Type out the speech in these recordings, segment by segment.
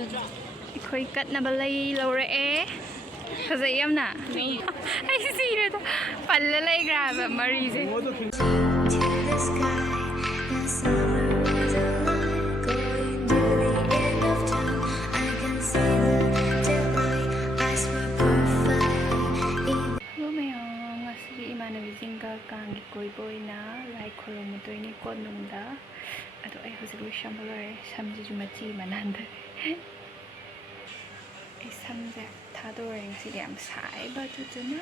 ꯑꯩꯈꯣꯏ ꯀꯠꯅꯕ ꯂꯩ ꯂꯧꯔꯛꯑꯦ ꯐꯖꯩ ꯌꯥꯝꯅ ꯑꯩ ꯁꯤꯔꯦꯗ ꯄꯜꯂ ꯂꯩꯈ꯭ꯔꯦ ꯍꯥꯏꯕ ꯃꯔꯤꯁꯦ ꯉꯁꯤꯗꯤ ꯏꯃꯥꯟꯅꯕꯤꯁꯤꯡꯒ ꯀꯥꯡꯒꯤ ꯀꯣꯏꯕ ꯑꯣꯏꯅ ꯂꯥꯏ ꯈꯣꯏꯔꯝꯃꯨꯗꯣꯏꯅꯤ ꯀꯣꯅꯨꯡꯗ ꯑꯗꯣ ꯑꯩ ꯍꯧꯖꯤꯛ ꯂꯣꯏꯁꯟꯕ ꯂꯣꯏꯔꯦ ꯁꯝꯁꯤꯁꯨ ꯃꯆꯤ ꯑꯃ ꯅꯥꯟꯗꯔꯦ ꯑꯩ ꯁꯝꯁꯦ ꯊꯥꯗꯣꯔꯦ ꯉꯁꯤꯗꯤ ꯌꯥꯝ ꯁꯥꯏꯕ ꯑꯗꯨꯗꯨꯅ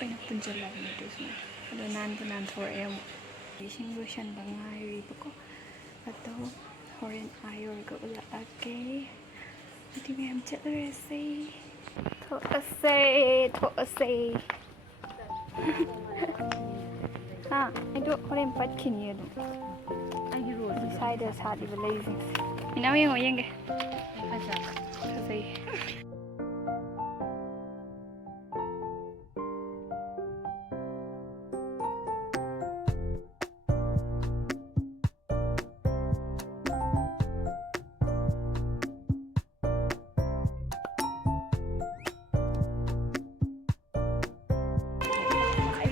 ꯑꯩꯅ ꯄꯨꯟꯁꯤꯜꯂꯕꯅꯦ ꯑꯗꯨꯁꯨꯅ ꯑꯗꯣ ꯅꯥꯟꯕꯨ ꯅꯥꯟꯊꯣꯔꯛꯑꯦ ꯑꯃꯨꯛ ꯏꯁꯤꯡ ꯂꯣꯏꯁꯟꯕ ꯉꯥꯏꯔꯤꯕꯀꯣ ꯑꯗꯣ ꯍꯣꯔꯦꯟ ꯌꯧꯔꯒ ꯎꯠꯂꯛꯑꯒꯦ ꯑꯗꯨꯗꯤ ꯃꯌꯥꯝ ꯆꯠꯂꯨꯔꯁꯦ ꯊꯣꯛꯑꯁꯦ ꯍꯥ ꯑꯩꯗꯣ ꯍꯣꯔꯦꯟ ꯄꯠꯈꯤꯅꯤ ꯑꯗꯨꯝ ꯑꯩꯒꯤ ꯔꯣꯜ ꯁꯥꯏꯗ ꯁꯥꯠꯂꯤꯕ ꯂꯩꯁꯤꯡꯁꯦ ꯃꯤꯅꯥꯎ ꯌꯦꯡꯉꯣ ꯌꯦꯡꯒꯦ ꯐꯖꯩ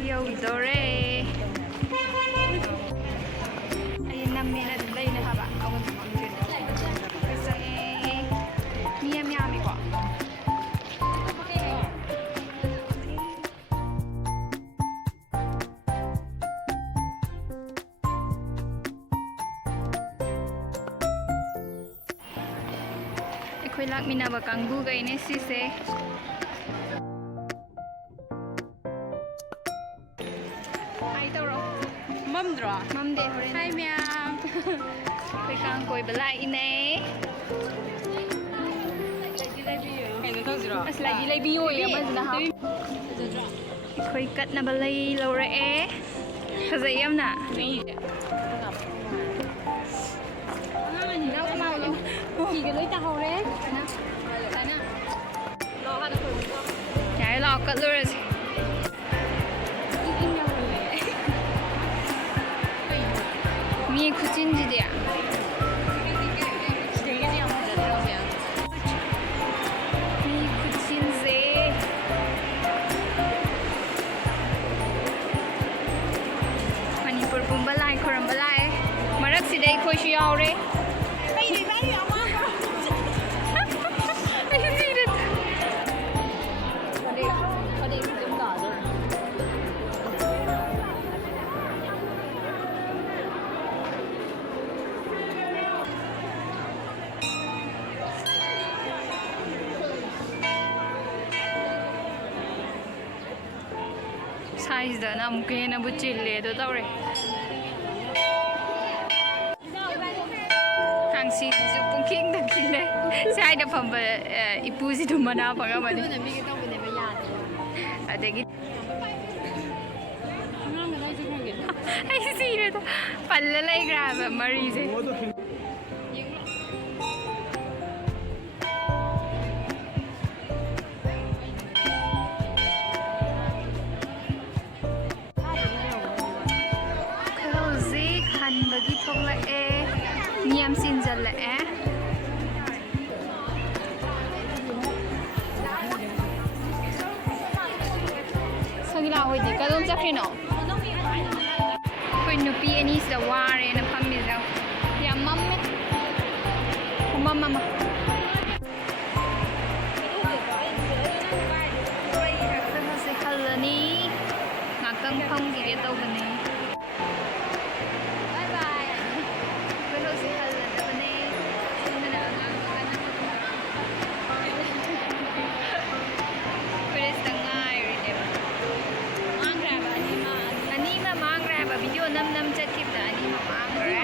ꯌꯧꯗꯣꯔꯦ ꯑꯩ ꯅꯝꯃꯦꯅ ꯑꯗꯨꯝ ꯂꯩꯅ ꯍꯥꯏꯕ ꯑꯋꯟꯁꯨ ꯃꯥꯡꯖꯦꯜ ꯐꯖꯩ ꯃꯤ ꯌꯥꯝ ꯌꯥꯝꯃꯤꯀꯣ ꯑꯩꯈꯣꯏ ꯂꯥꯛꯃꯤꯟꯅꯕ ꯀꯥꯡꯕꯨꯒꯩꯅꯦ ꯁꯤꯁꯦ ꯃꯝꯗ꯭ꯔꯣ? ꯃꯝꯗꯦ ꯍꯣꯔꯦꯟ. ꯍꯥꯏ ꯃꯌꯥꯝ. ꯑꯩꯈꯣꯏ ꯀꯥꯡ ꯀꯣꯏꯕ ꯂꯥꯛꯏꯅꯦ. ꯀꯩꯅꯣ ꯇꯧꯁꯤꯔꯣ? ꯑꯁ ꯂꯩꯗꯤ ꯂꯩꯕꯤꯌꯣꯌꯦ ꯑꯃꯁꯤꯅ ꯍꯥ. ꯑꯩꯈꯣꯏ ꯀꯠꯅꯕ ꯂꯩ ꯂꯧꯔꯛꯑꯦ. ꯐꯖꯩ ꯌꯥꯝꯅ. ꯐꯤꯒ ꯂꯣꯏ ꯇꯥꯍꯧꯔꯦ. ꯌꯥꯔꯦ ꯂꯥꯛꯑꯣ ꯀꯠꯂꯨꯔꯁꯤ. ꯃꯤ ꯈꯨꯆꯤꯟꯁꯤꯗꯤ ꯃꯤ ꯈꯨꯆꯤꯟꯁꯦ ꯃꯅꯤꯄꯨꯔ ꯄꯨꯝꯕ ꯂꯥꯏ ꯈꯣꯏꯔꯝꯕ ꯂꯥꯛꯑꯦ ꯃꯔꯛꯁꯤꯗ ꯑꯩꯈꯣꯏꯁꯨ ꯌꯥꯎꯔꯦ ꯁꯥꯏꯁꯤꯗꯅ ꯑꯃꯨꯛꯀ ꯍꯦꯟꯅꯕꯨ ꯆꯤꯜꯂꯦ ꯑꯗꯣ ꯇꯧꯔꯦ ꯀꯥꯡꯁꯤꯁꯤꯁꯨ ꯄꯨꯡꯈꯤꯡꯗ ꯈꯤꯜꯂꯦ ꯁꯥꯏꯗ ꯐꯝꯕ ꯏꯄꯨꯁꯤꯗꯨ ꯃꯅꯥ ꯐꯪꯉꯝꯃꯅꯤ ꯑꯗꯒꯤ ꯑꯩ ꯁꯤꯔꯦꯗ ꯄꯜꯂ ꯂꯩꯈ꯭ꯔꯦ ꯍꯥꯏꯕ ꯃꯔꯤꯁꯦ ꯍꯟꯕꯒꯤ ꯊꯣꯛꯂꯛꯑꯦ ꯃꯤ ꯌꯥꯝ ꯆꯤꯟꯖꯜꯂꯛꯑꯦ ꯁꯣꯒꯤꯂꯥ ꯍꯣꯏꯗꯤ ꯀꯗꯣꯝ ꯆꯠꯈ꯭ꯔꯤꯅꯣ ꯑꯩꯈꯣꯏ ꯅꯨꯄꯤ ꯑꯅꯤꯁꯤꯗ ꯋꯥꯔꯦꯅ ꯐꯝꯃꯤꯁꯦ ꯌꯥꯝ ꯃꯝꯃꯦ ꯈꯨꯃꯝ ꯑꯃ ꯍꯧꯖꯤꯛ ꯍꯜꯂꯅꯤ ꯉꯥꯛꯇꯪ ꯐꯝꯈꯤꯒꯦ ꯇꯧꯕꯅꯤ ꯅꯝ ꯆꯠꯈꯤꯕꯗ ꯑꯅꯤꯃꯛ ꯃꯥꯡꯈ꯭ꯔꯦ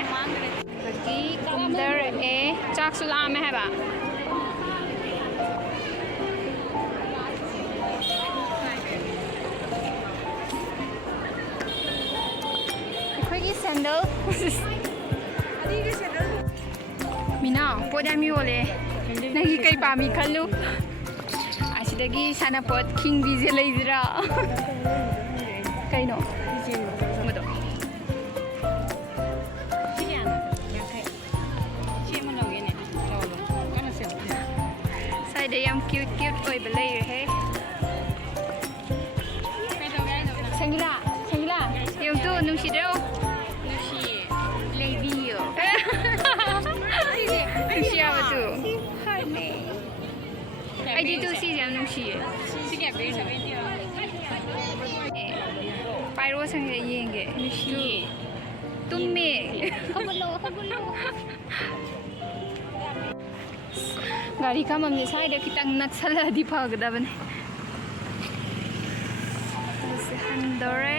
ꯑꯗꯒꯤ ꯀꯨꯝꯊꯔꯛꯑꯦ ꯆꯥꯛꯁꯨ ꯂꯥꯝꯃꯦ ꯍꯥꯏꯕ ꯑꯩꯈꯣꯏꯒꯤ ꯁꯦꯟꯗꯜ ꯃꯤꯅꯥ ꯄꯣꯠ ꯌꯥꯝ ꯌꯣꯜꯂꯦ ꯅꯪꯒꯤ ꯀꯩ ꯄꯥꯝꯃꯤ ꯈꯜꯂꯨ ꯑꯁꯤꯗꯒꯤ ꯁꯥꯟꯅꯄꯣꯠ ꯈꯤꯡꯕꯤꯁꯦ ꯂꯩꯁꯤꯔꯥ ꯀꯩꯅꯣ ꯁ꯭ꯋꯥꯏꯗ ꯌꯥꯝ ꯀ꯭ꯌꯨꯠ ꯑꯣꯏꯕ ꯂꯩꯔꯦꯍꯦ ꯁꯪꯒꯤꯂꯥ ꯌꯦꯡꯇꯨ ꯅꯨꯡꯁꯤꯗ꯭ꯔꯣ Nushi. Lady. ꯅꯨꯡꯁꯤꯌꯥꯕꯗꯨ ꯑꯩꯗꯤ ꯇꯨ ꯁꯤꯁꯦ ꯌꯥꯝ ꯅꯨꯡꯁꯤꯌꯦ Sige, bigyan sa video. ꯄꯥꯏꯔꯣ ꯁꯪꯒꯤꯂꯥ ꯌꯦꯡꯒꯦ Nushi. ꯇꯨꯝꯃꯦ Kabulo. ꯒꯥꯔꯤ ꯈꯥꯝꯃꯝꯁꯦ ꯁ꯭ꯋꯥꯏꯗ ꯈꯤꯇꯪ ꯅꯛꯁꯜꯂꯛꯑꯗꯤ ꯐꯒꯗꯕꯅꯦ ꯑꯗꯨꯁꯦ ꯍꯟꯗꯣꯔꯦ